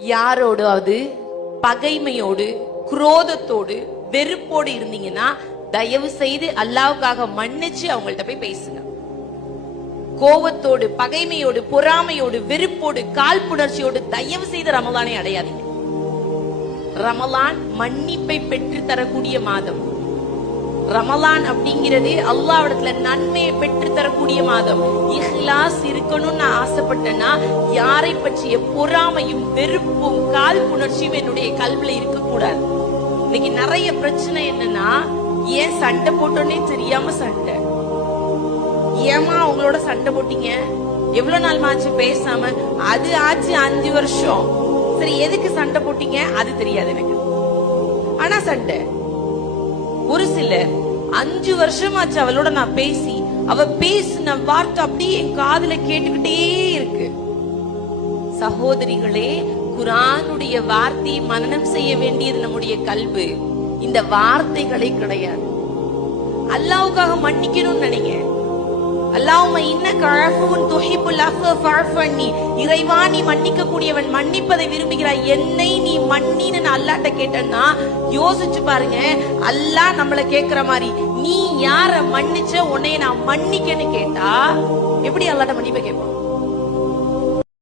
யாரோடாவது பகைமையோடு குரோதத்தோடு வெறுப்போடு இருந்தீங்கன்னா தயவு செய்து அல்லாவுக்காக மன்னிச்சு அவங்கள்ட்ட போய் பேசுங்க. கோவத்தோடு பகைமையோடு பொறாமையோடு வெறுப்போடு காழ்ப்புணர்ச்சியோடு தயவு செய்து ரமலானை அடையாதீங்க. ரமலான் மன்னிப்பை பெற்று தரக்கூடிய மாதம். ரமலான் அப்படிங்கிறது அல்லாவிடத்துல நன்மையை பெற்று தரக்கூடிய மாதம். இஹ்லாஸ் இருக்கணும்னு நான் ஆசைப்பட்டேன்னா யாரை பற்றிய பொறாமையும் வெறுப்பும் கால் புணர்ச்சியும் என்னுடைய கல்வில இருக்கக்கூடாது. இன்னைக்கு நிறைய பிரச்சனை என்னன்னா ஏன் சண்டை போட்டோன்னே தெரியாம சண்டை? ஏமா அவங்களோட சண்டை போட்டீங்க? எவ்வளவு நாள் ஆச்சு பேசாம? அது ஆச்சு அஞ்சு வருஷம். சரி எதுக்கு சண்டை போட்டீங்க? அது தெரியாது எனக்கு. ஆனா சண்டை. இல்ல அஞ்சு வருஷமாச்சு அவளோட நான் பேசி. அவ பேசின வார்த்தை அப்படியே என் காதுல கேட்டுக்கிட்டே இருக்கு. சகோதரிகளே குரானுடைய வார்த்தையை மனநம் செய்ய வேண்டியது நம்முடைய கல்வி. இந்த வார்த்தைகளை கிடையாது. அல்லாவுக்காக மன்னிக்கணும்னு நினைங்க. அல்லாஹ்ம இன்னக அஃபுவுன் துஹிப்புல் அஃப ஃபஅஃபு இறைவா நீ மன்னிக்க கூடியவன் மன்னிப்பதை விரும்புகிறாய். என்னை நீ மன்னின்னு நான் அல்லாட்ட கேட்டேன்னா யோசிச்சு பாருங்க அல்லாஹ் நம்மள கேக்குற மாதிரி. நீ யார மன்னிச்ச உன்னைய நான் மன்னிக்கன்னு கேட்டா எப்படி அல்லாட்ட மன்னிப்பை கேட்போம்